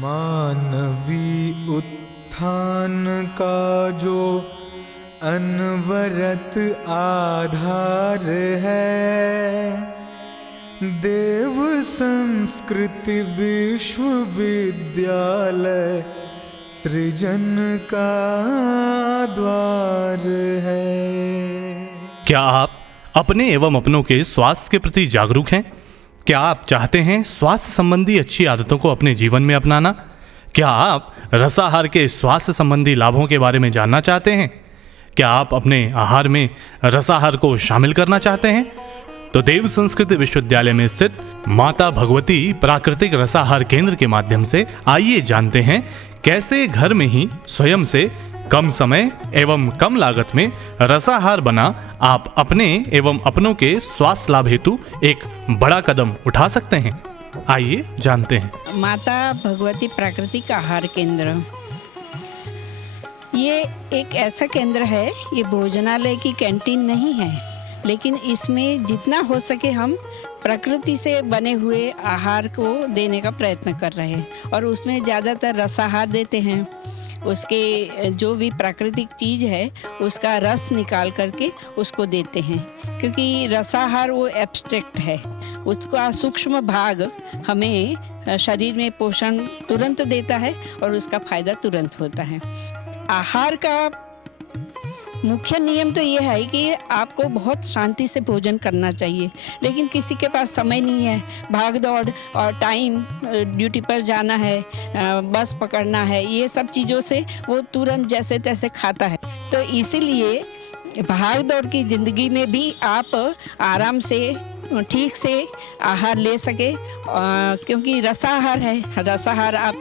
मानवी उत्थान का जो अनवरत आधार है, देव संस्कृति विश्वविद्यालय सृजन का द्वार है। क्या आप अपने एवं अपनों के स्वास्थ्य के प्रति जागरूक हैं? क्या आप चाहते हैं स्वास्थ्य संबंधी अच्छी आदतों को अपने जीवन में अपनाना? क्या आप रसाहार के स्वास्थ्य संबंधी लाभों के बारे में जानना चाहते हैं? क्या आप अपने आहार में रसाहार को शामिल करना चाहते हैं? तो देव संस्कृति विश्वविद्यालय में स्थित माता भगवती प्राकृतिक रसाहार केंद्र के माध्यम से आइए जानते हैं कैसे घर में ही स्वयं से कम समय एवं कम लागत में रसाहार बना आप अपने एवं अपनों के स्वास्थ्य लाभ हेतु एक बड़ा कदम उठा सकते हैं। आइए जानते हैं। माता भगवती प्राकृतिक आहार केंद्र, ये एक ऐसा केंद्र है, ये भोजनालय की कैंटीन नहीं है, लेकिन इसमें जितना हो सके हम प्रकृति से बने हुए आहार को देने का प्रयत्न कर रहे हैं और उसमें ज़्यादातर रसाहार देते हैं। उसके जो भी प्राकृतिक चीज़ है उसका रस निकाल करके उसको देते हैं, क्योंकि रसाहार वो एब्स्ट्रैक्ट है, उसका सूक्ष्म भाग हमें शरीर में पोषण तुरंत देता है और उसका फायदा तुरंत होता है। आहार का मुख्य नियम तो ये है कि आपको बहुत शांति से भोजन करना चाहिए, लेकिन किसी के पास समय नहीं है, भाग दौड़ और टाइम, ड्यूटी पर जाना है, बस पकड़ना है, ये सब चीज़ों से वो तुरंत जैसे तैसे खाता है। तो इसीलिए भाग दौड़ की ज़िंदगी में भी आप आराम से ठीक से आहार ले सके, क्योंकि रसाहार है, रसाहार आप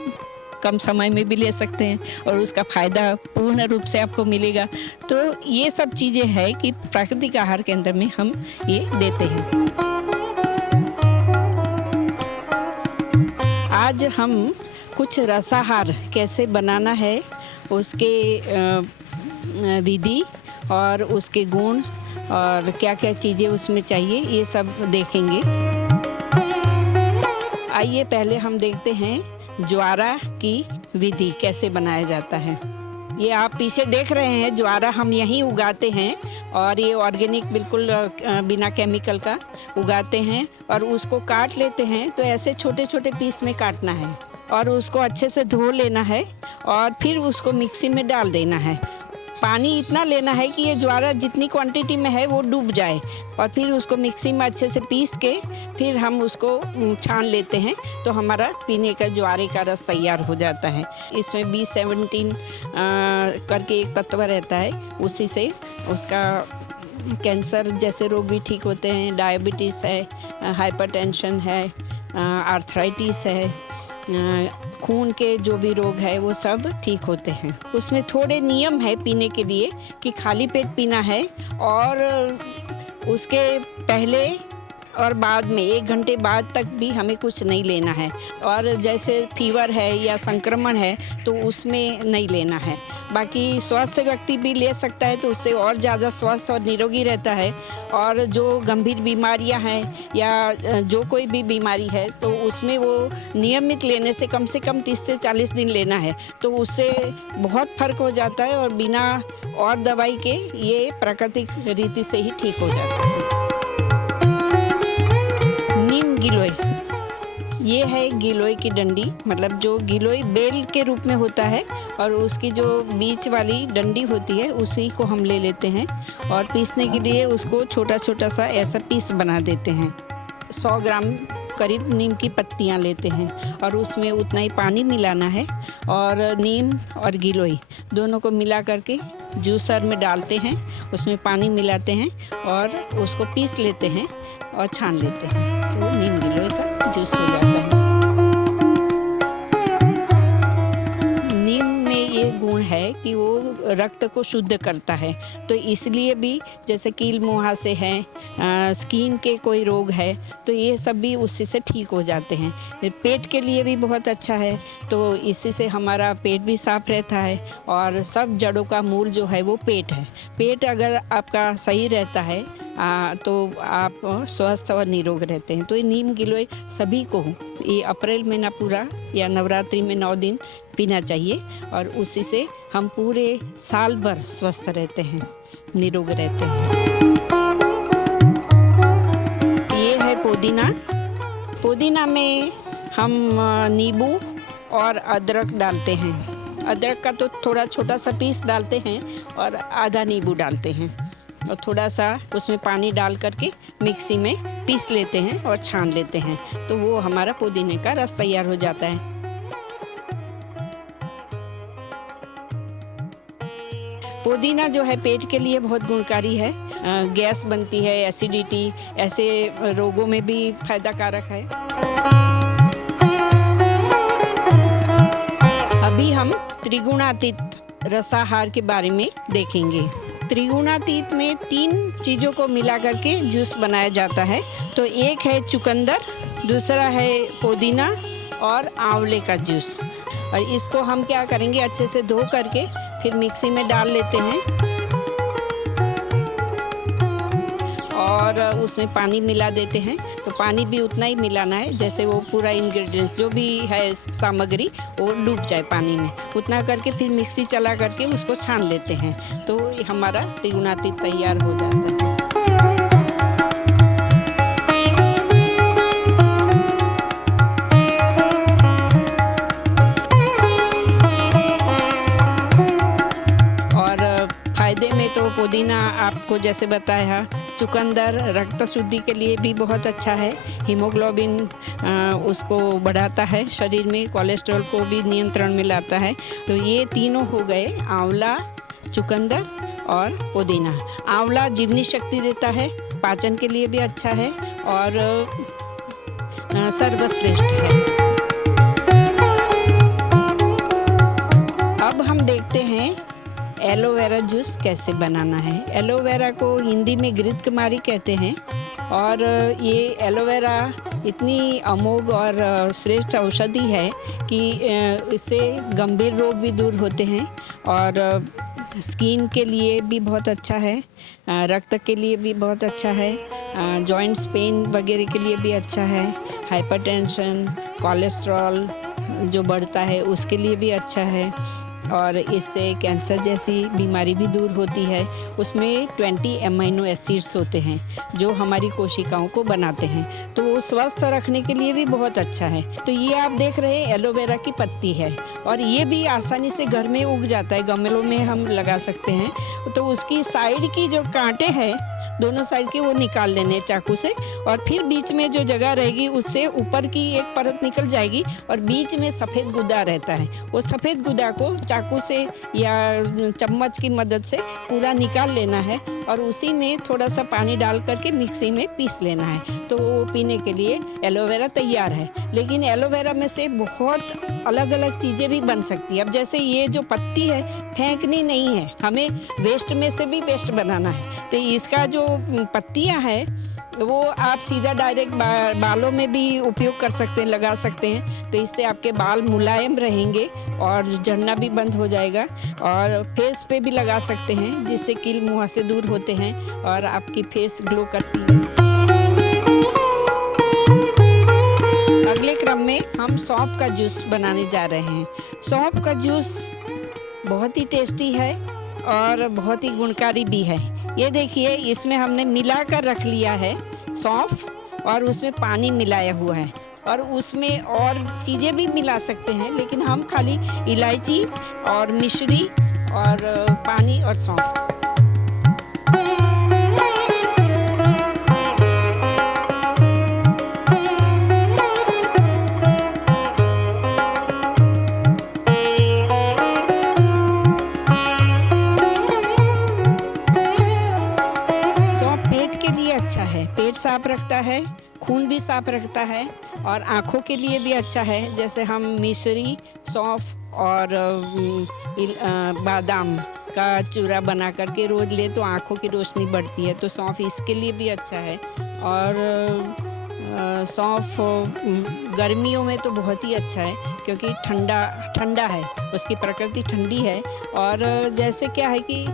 कम समय में भी ले सकते हैं और उसका फ़ायदा पूर्ण रूप से आपको मिलेगा। तो ये सब चीज़ें हैं कि प्राकृतिक आहार केंद्र में हम ये देते हैं। आज हम कुछ रसाहार कैसे बनाना है, उसके विधि और उसके गुण और क्या क्या चीज़ें उसमें चाहिए, ये सब देखेंगे। आइए पहले हम देखते हैं ज्वारा की विधि कैसे बनाया जाता है। ये आप पीछे देख रहे हैं, ज्वारा हम यहीं उगाते हैं और ये ऑर्गेनिक बिल्कुल बिना केमिकल का उगाते हैं और उसको काट लेते हैं। तो ऐसे छोटे छोटे पीस में काटना है और उसको अच्छे से धो लेना है और फिर उसको मिक्सी में डाल देना है। पानी इतना लेना है कि ये ज्वारा जितनी क्वांटिटी में है वो डूब जाए और फिर उसको मिक्सी में अच्छे से पीस के फिर हम उसको छान लेते हैं, तो हमारा पीने का ज्वारे का रस तैयार हो जाता है। इसमें B17 करके एक तत्व रहता है, उसी से उसका कैंसर जैसे रोग भी ठीक होते हैं, डायबिटीज़ है, हाइपरटेंशन है, आर्थराइटिस है, खून के जो भी रोग है वो सब ठीक होते हैं। उसमें थोड़े नियम है पीने के लिए कि खाली पेट पीना है और उसके पहले और बाद में 1 घंटे बाद तक भी हमें कुछ नहीं लेना है। और जैसे फीवर है या संक्रमण है तो उसमें नहीं लेना है। बाकी स्वस्थ व्यक्ति भी ले सकता है, तो उससे और ज़्यादा स्वस्थ और निरोगी रहता है। और जो गंभीर बीमारियां हैं या जो कोई भी बीमारी है तो उसमें वो नियमित लेने से कम 30 से 40 दिन लेना है, तो उससे बहुत फर्क हो जाता है और बिना और दवाई के ये प्राकृतिक रीति से ही ठीक हो जाता है। गिलोय, ये है गिलोय की डंडी, मतलब जो गिलोय बेल के रूप में होता है और उसकी जो बीच वाली डंडी होती है उसी को हम ले लेते हैं और पीसने के लिए उसको छोटा छोटा सा ऐसा पीस बना देते हैं। 100 ग्राम करीब नीम की पत्तियां लेते हैं और उसमें उतना ही पानी मिलाना है और नीम और गिलोय दोनों को मिला करके जूसर में डालते हैं, उसमें पानी मिलाते हैं और उसको पीस लेते हैं और छान लेते हैं, तो नीम गिलोय का जूस हो जाता है। नीम में ये गुण है कि वो रक्त को शुद्ध करता है, तो इसलिए भी जैसे कील मुहासे हैं, स्किन के कोई रोग है तो ये सब भी उसी से ठीक हो जाते हैं। पेट के लिए भी बहुत अच्छा है, तो इसी से हमारा पेट भी साफ रहता है और सब जड़ों का मूल जो है वो पेट है। पेट अगर आपका सही रहता है, तो आप स्वस्थ और निरोग रहते हैं। तो ये नीम गिलोय सभी को ये अप्रैल महीना पूरा या नवरात्रि में 9 दिन पीना चाहिए और उसी से हम पूरे साल भर स्वस्थ रहते हैं, निरोग रहते हैं। ये है पुदीना। पुदीना में हम नींबू और अदरक डालते हैं। अदरक का तो थोड़ा छोटा सा पीस डालते हैं और आधा नींबू डालते हैं और थोड़ा सा उसमें पानी डाल करके मिक्सी में पीस लेते हैं और छान लेते हैं, तो वो हमारा पुदीने का रस तैयार हो जाता है। पुदीना जो है पेट के लिए बहुत गुणकारी है। गैस बनती है, एसिडिटी, ऐसे रोगों में भी फायदाकारक है। अभी हम त्रिगुणातीत रसाहार के बारे में देखेंगे। त्रिगुणातीत में 3 चीज़ों को मिला करके जूस बनाया जाता है। तो एक है चुकंदर, दूसरा है पुदीना और आंवले का जूस। और इसको हम क्या करेंगे, अच्छे से धो करके फिर मिक्सी में डाल लेते हैं और उसमें पानी मिला देते हैं। तो पानी भी उतना ही मिलाना है जैसे वो पूरा इंग्रेडिएंट्स जो भी है सामग्री वो डूब जाए पानी में, उतना करके फिर मिक्सी चला करके उसको छान लेते हैं। तो हमारा त्रिगुणातीत तैयार हो जाता है। फायदे में तो पुदीना आपको जैसे बताया, चुकंदर रक्त शुद्धि के लिए भी बहुत अच्छा है। हीमोग्लोबिन उसको बढ़ाता है शरीर में, कोलेस्ट्रॉल को भी नियंत्रण में लाता है। तो ये तीनों हो गए, आंवला, चुकंदर और पुदीना। आंवला जीवनी शक्ति देता है, पाचन के लिए भी अच्छा है और सर्वश्रेष्ठ है। अब हम देखते हैं एलोवेरा जूस कैसे बनाना है। एलोवेरा को हिंदी में घृतकुमारी कहते हैं और ये एलोवेरा इतनी अमोघ और श्रेष्ठ औषधि है कि इससे गंभीर रोग भी दूर होते हैं और स्किन के लिए भी बहुत अच्छा है, रक्त के लिए भी बहुत अच्छा है, जॉइंट्स पेन वगैरह के लिए भी अच्छा है, हाइपरटेंशन, कोलेस्ट्रॉल जो बढ़ता है उसके लिए भी अच्छा है और इससे कैंसर जैसी बीमारी भी दूर होती है। उसमें 20 अमीनो एसिड्स होते हैं जो हमारी कोशिकाओं को बनाते हैं, तो वो स्वस्थ रखने के लिए भी बहुत अच्छा है। तो ये आप देख रहे हैं एलोवेरा की पत्ती है और ये भी आसानी से घर में उग जाता है, गमलों में हम लगा सकते हैं। तो उसकी साइड की जो कांटे हैं दोनों साइड के वो निकाल लेने चाकू से और फिर बीच में जो जगह रहेगी उससे ऊपर की एक परत निकल जाएगी और बीच में सफ़ेद गुदा रहता है। वो सफ़ेद गुदा को चाकू से या चम्मच की मदद से पूरा निकाल लेना है और उसी में थोड़ा सा पानी डाल करके मिक्सी में पीस लेना है। तो वो पीने के लिए एलोवेरा तैयार है। लेकिन एलोवेरा में से बहुत अलग अलग चीज़ें भी बन सकती है। अब जैसे ये जो पत्ती है फेंकनी नहीं है, हमें वेस्ट में से भी बेस्ट बनाना है। तो इसका जो पत्तियां हैं वो आप सीधा डायरेक्ट बालों में भी उपयोग कर सकते हैं, लगा सकते हैं। तो इससे आपके बाल मुलायम रहेंगे और झड़ना भी बंद हो जाएगा और फेस पे भी लगा सकते हैं जिससे कील मुंह से दूर होते हैं और आपकी फेस ग्लो करती है। अगले क्रम में हम सौंफ का जूस बनाने जा रहे हैं। सौंफ का जूस बहुत ही टेस्टी है और बहुत ही गुणकारी भी है। ये देखिए, इसमें हमने मिला कर रख लिया है सौंफ और उसमें पानी मिलाया हुआ है और उसमें और चीज़ें भी मिला सकते हैं, लेकिन हम खाली इलायची और मिश्री और पानी और सौंफ। पेट साफ रखता है, खून भी साफ रखता है और आँखों के लिए भी अच्छा है। जैसे हम मिश्री, सौंफ और बादाम का चूरा बना करके रोज ले तो आँखों की रोशनी बढ़ती है, तो सौंफ इसके लिए भी अच्छा है। और सौंफ गर्मियों में तो बहुत ही अच्छा है, क्योंकि ठंडा है, उसकी प्रकृति ठंडी है। और जैसे क्या है कि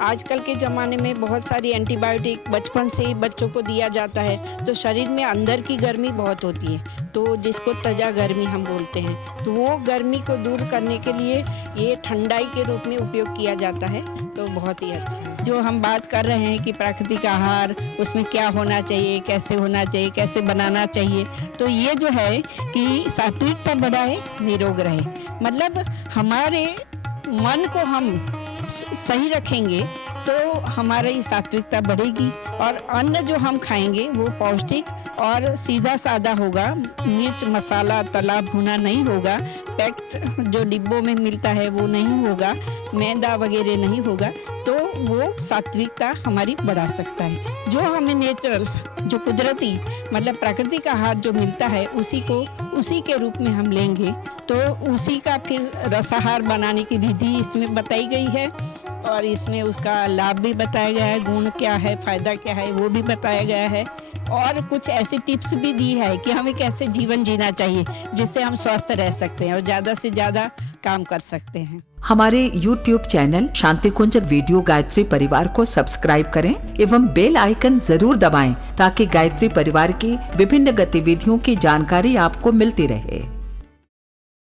आजकल के ज़माने में बहुत सारी एंटीबायोटिक बचपन से ही बच्चों को दिया जाता है, तो शरीर में अंदर की गर्मी बहुत होती है, तो जिसको तजा गर्मी हम बोलते हैं, तो वो गर्मी को दूर करने के लिए ये ठंडाई के रूप में उपयोग किया जाता है, तो बहुत ही अच्छा है। जो हम बात कर रहे हैं कि प्राकृतिक आहार, उसमें क्या होना चाहिए, कैसे होना चाहिए, कैसे बनाना चाहिए, तो ये जो है कि सात्विकता बढ़ाए, निरोग रहे। मतलब हमारे मन को हम सही रखेंगे तो हमारी सात्विकता बढ़ेगी, और अन्न जो हम खाएंगे वो पौष्टिक और सीधा साधा होगा, मिर्च मसाला तला भुना नहीं होगा, पैक्ड जो डिब्बों में मिलता है वो नहीं होगा, मैदा वगैरह नहीं होगा, तो वो सात्विकता हमारी बढ़ा सकता है। जो हमें नेचुरल, जो कुदरती मतलब प्राकृतिक आहार जो मिलता है उसी के रूप में हम लेंगे, तो उसी का फिर रसाहार बनाने की विधि इसमें बताई गई है, और इसमें उसका लाभ भी बताया गया है, गुण क्या है, फ़ायदा क्या है वो भी बताया गया है, और कुछ ऐसी टिप्स भी दी है कि हमें कैसे जीवन जीना चाहिए जिससे हम स्वस्थ रह सकते हैं और ज़्यादा से ज़्यादा काम कर सकते हैं। हमारे YouTube चैनल शांति कुंज वीडियो गायत्री परिवार को सब्सक्राइब करें एवं बेल आइकन जरूर दबाएं ताकि गायत्री परिवार की विभिन्न गतिविधियों की जानकारी आपको मिलती रहे।